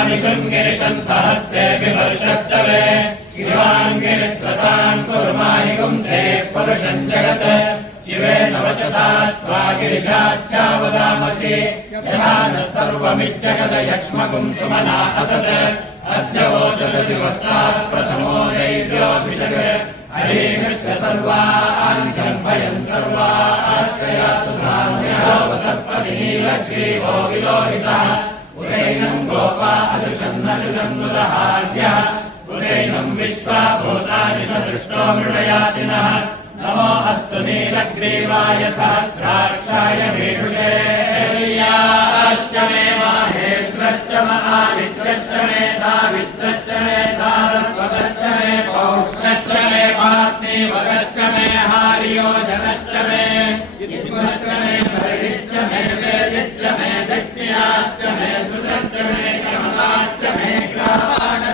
शिवानि शृङ्गिरिशन्तहस्ते विमर्शस्तवे शिवाङ्गिरि त्वताम् कुर्माहि गुंसे पुरुषम् जगत् शिवेन वचसा त्वा गिरिशाच्चावदामसि यथा नः सर्वमिज्जगदयक्ष्मगुम् सुमना असत् अद्य वोचदति वक्ता प्रथमो दैव्योऽभिषग हरेकृष्ण सर्वान् भयम् सर्वा आश्रयातु धाम्यः वसत्पति नीलग्रीवो विलोहितः उदैनम् गोपा कृष्णो मृडयातिनः नमो अस्तु नीलग्रीवाय सहस्राक्षाय मेषुषे अष्टमे माहेन्द्रष्टम आदित्यष्टमे मे भरिश्च मे वेदिश्च मे दृष्ट्याश्च मे वेदिष्टमे मे सुदष्टमे मे ग्रापाण